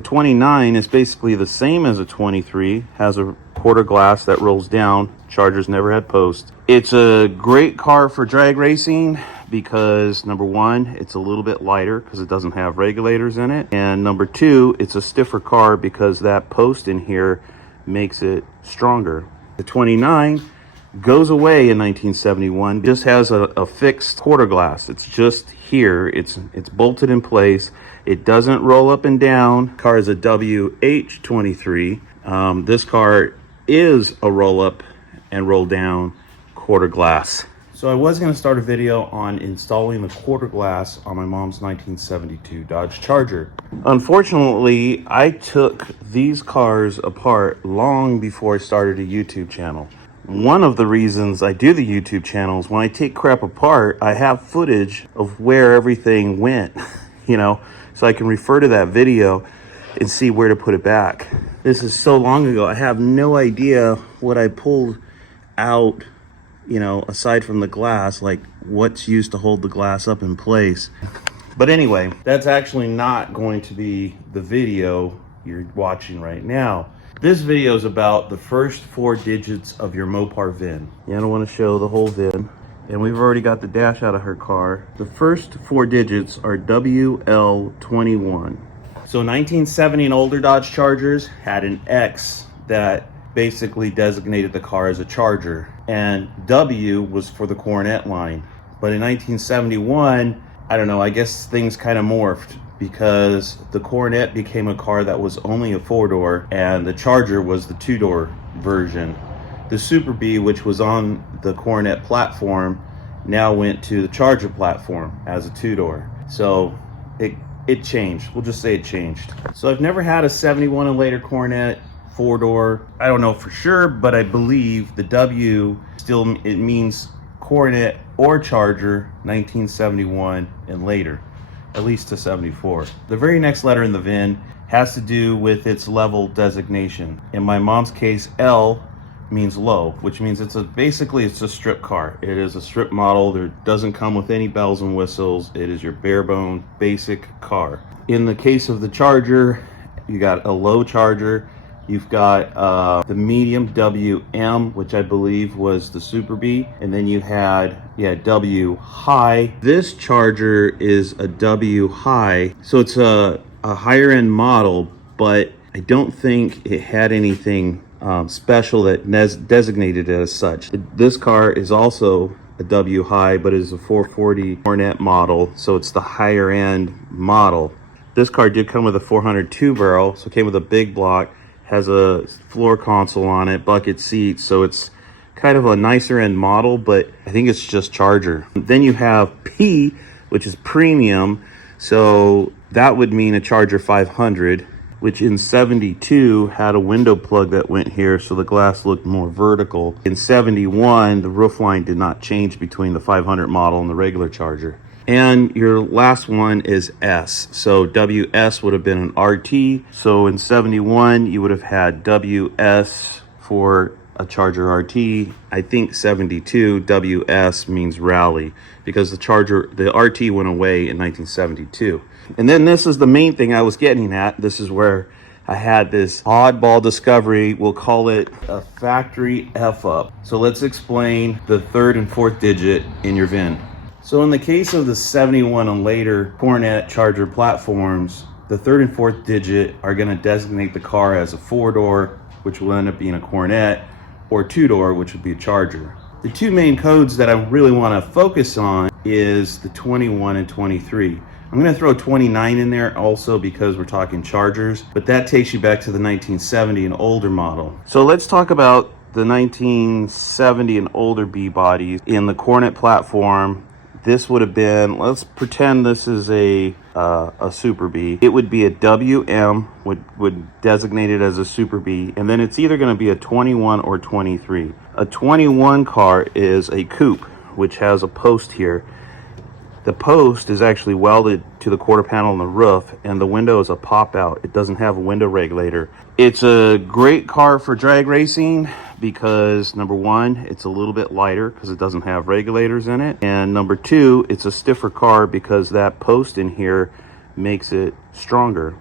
The 29 is basically the same as a 23, has a quarter glass that rolls down. Charger's never had post. It's a great car for drag racing because number one, it's a little bit lighter because it doesn't have regulators in it. And number two, it's a stiffer car because that post in here makes it stronger. The 29 goes away in 1971. It just has a fixed quarter glass. It's just here. It's bolted in place. It doesn't roll up and down. Car is a WH23. This car is a roll up and roll down quarter glass. So I was going to start a video on installing the quarter glass on my mom's 1972 Dodge Charger. Unfortunately, I took these cars apart long before I started a YouTube channel. One of the reasons I do the YouTube channel is when I take crap apart, I have footage of where everything went, you know, so I can refer to that video and see where to put it back. This is so long ago, I have no idea what I pulled out, you know, aside from the glass, like what's used to hold the glass up in place. But anyway, that's actually not going to be the video you're watching right now. This video is about the first 4 digits of your Mopar VIN. Yeah, I don't want to show the whole VIN. And we've already got the dash out of her car. The first 4 digits are WL21. So 1970 and older Dodge Chargers had an X that basically designated the car as a Charger, and W was for the Coronet line. But in 1971, I don't know, I guess things kind of morphed because the Coronet became a car that was only a 4-door and the Charger was the 2-door version. The Super B, which was on the Coronet platform, now went to the Charger platform as a 2-door. So it changed. We'll just say it changed. So I've never had a 71 and later Coronet 4-door. I don't know for sure, but I believe the W still, it means Coronet or Charger 1971 and later, at least to 74. The very next letter in the VIN has to do with its level designation. In my mom's case, L means low, which means basically it's a strip car. It is a strip model. There doesn't come with any bells and whistles. It is your bare bone basic car. In the case of the Charger, you got a low Charger. You've got the medium WM, which I believe was the Super B, and then you had W high. This Charger is a W high, so it's a higher end model, but I don't think it had anything special that designated it as such. This car is also a W high, but it is a 440 Coronet model, so it's the higher end model. This car did come with a 402 barrel, so it came with a big block. Has a floor console on it, bucket seats, so it's kind of a nicer end model, but I think it's just Charger. Then you have P, which is premium, so that would mean a Charger 500, which in 72 had a window plug that went here, so the glass looked more vertical. In 71, the roof line did not change between the 500 model and the regular Charger. And your last one is S. So WS would have been an RT. So in 71, you would have had WS for a Charger RT. I think 72, WS means rally because the RT went away in 1972. And then this is the main thing I was getting at. This is where I had this oddball discovery. We'll call it a factory F-up. So let's explain the 3rd and 4th digit in your VIN. So in the case of the 71 and later Coronet Charger platforms, the 3rd and 4th digit are going to designate the car as a 4-door, which will end up being a Coronet, or 2-door, which would be a Charger. The 2 main codes that I really want to focus on is the 21 and 23. I'm going to throw 29 in there also because we're talking Chargers, but that takes you back to the 1970 and older model. So let's talk about the 1970 and older B bodies in the Coronet platform. This would have been, let's pretend this is a Super B. It would be a WM, would designate it as a Super B, and then it's either going to be a 21 or 23. A 21 car is a Coupe, which has a post here. The post is actually welded to the quarter panel on the roof, and the window is a pop out. It doesn't have a window regulator. It's a great car for drag racing because number one, it's a little bit lighter because it doesn't have regulators in it. And number two, it's a stiffer car because that post in here makes it stronger.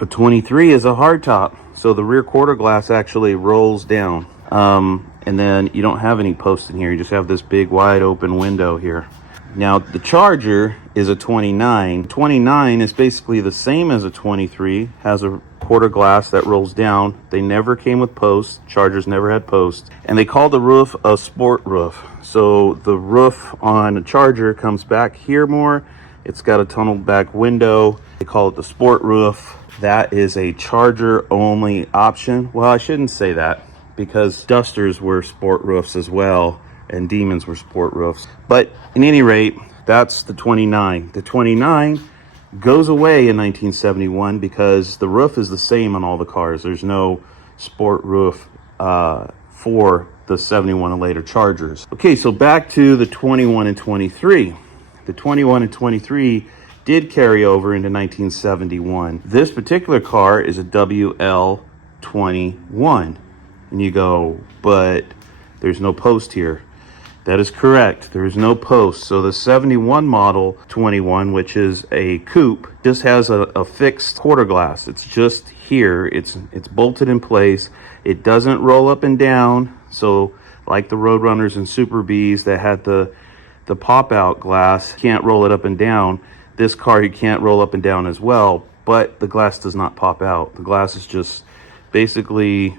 A 23 is a hardtop, so the rear quarter glass actually rolls down. And then you don't have any posts in here. You just have this big wide open window here. Now the Charger is a 29. 29 is basically the same as a 23, has a quarter glass that rolls down. They never came with posts. Chargers never had posts. And they call the roof a sport roof. So the roof on a Charger comes back here more. It's got a tunneled back window. They call it the sport roof. That is a Charger only option. Well, I shouldn't say that, because Dusters were sport roofs as well, and Demons were sport roofs. But at any rate, that's the 29. The 29 goes away in 1971 because the roof is the same on all the cars. There's no sport roof for the 71 and later Chargers. Okay, so back to the 21 and 23. The 21 and 23 did carry over into 1971. This particular car is a WL21. And you go, but there's no post here. That is correct. There is no post. So the 71 model 21, which is a coupe, just has a fixed quarter glass. It's just here. It's bolted in place. It doesn't roll up and down. So like the Roadrunners and Super Bs that had the pop out glass, can't roll it up and down. This car, you can't roll up and down as well, but the glass does not pop out. The glass is just basically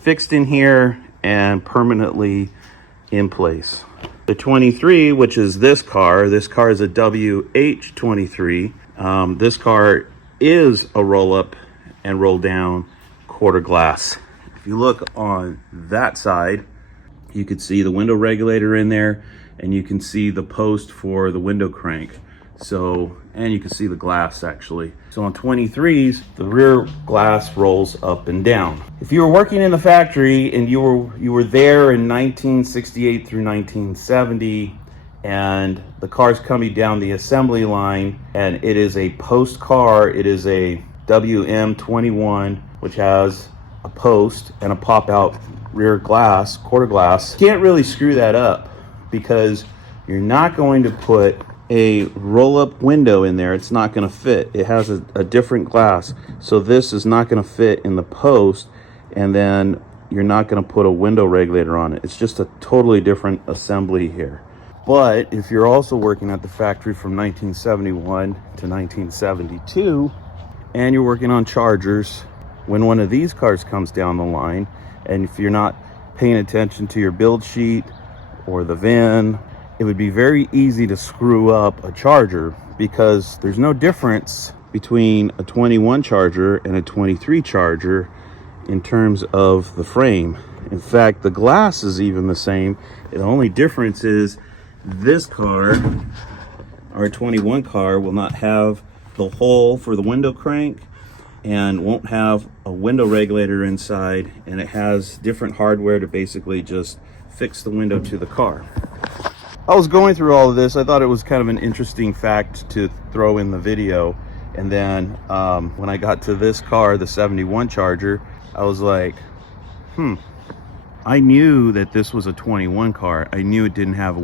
fixed in here and permanently in place. The 23, which is this car is a WH23. This car is a roll up and roll down quarter glass. If you look on that side, you could see the window regulator in there, and you can see the post for the window crank. So, and you can see the glass actually. So on 23s, the rear glass rolls up and down. If you were working in the factory and you were there in 1968 through 1970, and the car's coming down the assembly line, and it is a post car, it is a WM21, which has a post and a pop out rear glass, quarter glass, can't really screw that up, because you're not going to put a roll-up window in there. It's not going to fit. It has a different glass, so this is not going to fit in the post, and then you're not going to put a window regulator on it. It's just a totally different assembly here. But if you're also working at the factory from 1971 to 1972, and you're working on Chargers, when one of these cars comes down the line, and if you're not paying attention to your build sheet or the VIN, it would be very easy to screw up a Charger, because there's no difference between a 21 Charger and a 23 Charger in terms of the frame. In fact, the glass is even the same. The only difference is this car, our 21 car, will not have the hole for the window crank and won't have a window regulator inside, and it has different hardware to basically just fix the window to the car. I was going through all of this. I thought it was kind of an interesting fact to throw in the video. And then when I got to this car, the 71 Charger, I was like, I knew that this was a 21 car. I knew it didn't have a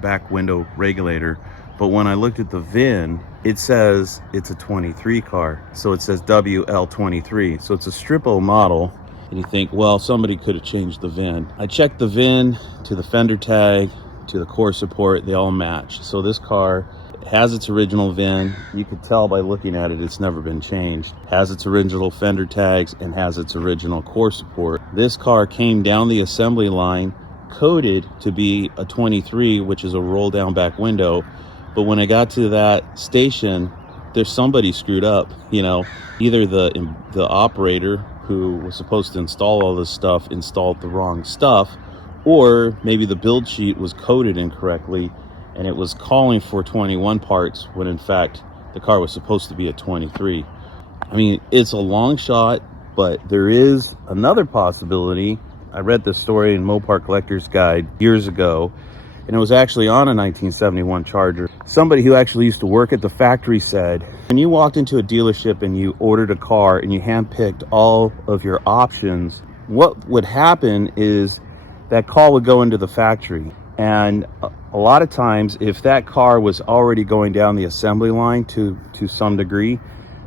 back window regulator. But when I looked at the VIN, it says it's a 23 car. So it says WL23. So it's a strip-O model. And you think, well, somebody could have changed the VIN. I checked the VIN to the fender tag, to the core support, they all match. So this car has its original VIN. You could tell by looking at it, it's never been changed. Has its original fender tags and has its original core support. This car came down the assembly line coded to be a 23, which is a roll down back window. But when I got to that station, there's somebody screwed up. You know, either the operator who was supposed to install all this stuff installed the wrong stuff, or maybe the build sheet was coded incorrectly and it was calling for 21 parts when in fact the car was supposed to be a 23. I mean, it's a long shot, but there is another possibility. I read this story in Mopar Collector's Guide years ago, and it was actually on a 1971 Charger. Somebody who actually used to work at the factory said, when you walked into a dealership and you ordered a car and you handpicked all of your options, what would happen is that call would go into the factory. And a lot of times, if that car was already going down the assembly line to some degree,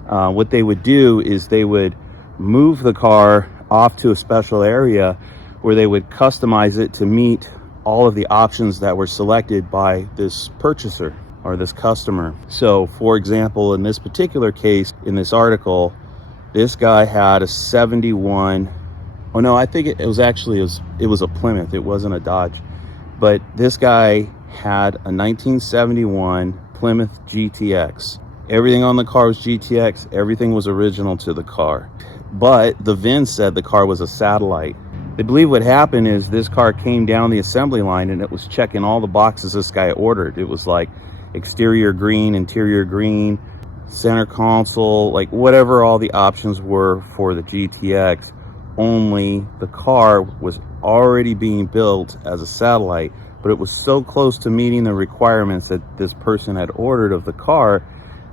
what they would do is they would move the car off to a special area where they would customize it to meet all of the options that were selected by this purchaser or this customer. So for example, in this particular case, in this article, this guy had a 71. Oh no, I think it was a Plymouth. It wasn't a Dodge. But this guy had a 1971 Plymouth GTX. Everything on the car was GTX. Everything was original to the car. But the VIN said the car was a satellite. They believe what happened is this car came down the assembly line and it was checking all the boxes this guy ordered. It was like exterior green, interior green, center console, like whatever all the options were for the GTX. Only the car was already being built as a satellite, but it was so close to meeting the requirements that this person had ordered of the car,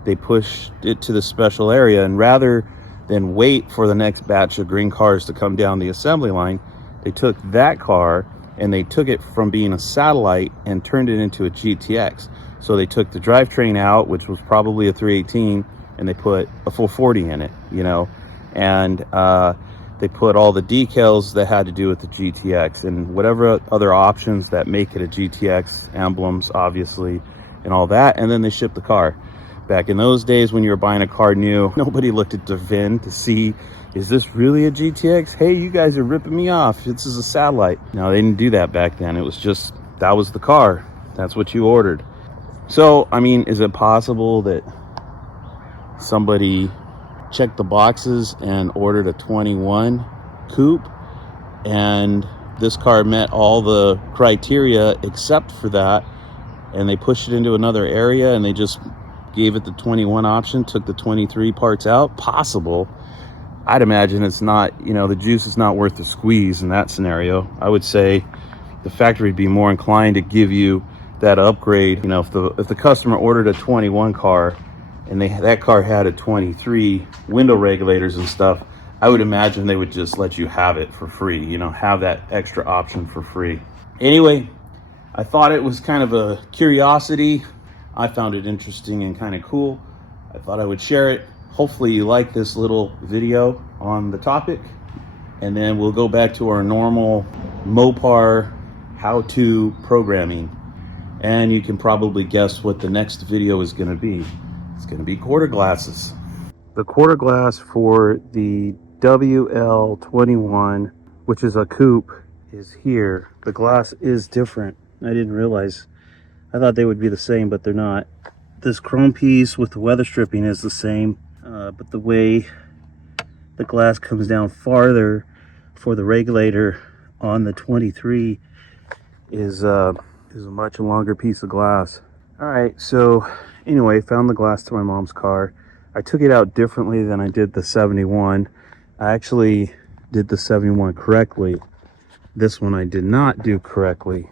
they pushed it to the special area, and rather than wait for the next batch of green cars to come down the assembly line, they took that car and they took it from being a satellite and turned it into a GTX. So they took the drivetrain out, which was probably a 318, and they put a full 40 in it, you know, and they put all the decals that had to do with the GTX and whatever other options that make it a GTX, emblems, obviously, and all that. And then they shipped the car. Back in those days when you were buying a car new, nobody looked at the VIN to see, is this really a GTX? Hey, you guys are ripping me off. This is a satellite. No, they didn't do that back then. It was just, that was the car. That's what you ordered. So, I mean, is it possible that somebody checked the boxes and ordered a 21 coupe and this car met all the criteria except for that, and they pushed it into another area and they just gave it the 21 option, took the 23 parts out? Possible. I'd imagine it's not, you know, the juice is not worth the squeeze in that scenario. I would say the factory would be more inclined to give you that upgrade. You know, if the customer ordered a 21 car and that car had a 23 window regulators and stuff, I would imagine they would just let you have it for free, you know, have that extra option for free. Anyway, I thought it was kind of a curiosity. I found it interesting and kind of cool. I thought I would share it. Hopefully you like this little video on the topic, and then we'll go back to our normal Mopar how-to programming. And you can probably guess what the next video is going to be. It's going to be quarter glasses. The quarter glass for the WL21, which is a coupe, is here. The glass is different. I didn't realize. I thought they would be the same, but they're not. This chrome piece with the weather stripping is the same, but the way the glass comes down farther for the regulator on the 23 is a much longer piece of glass. All right, so anyway, found the glass to my mom's car. I took it out differently than I did the 71. I actually did the 71 correctly. This one I did not do correctly.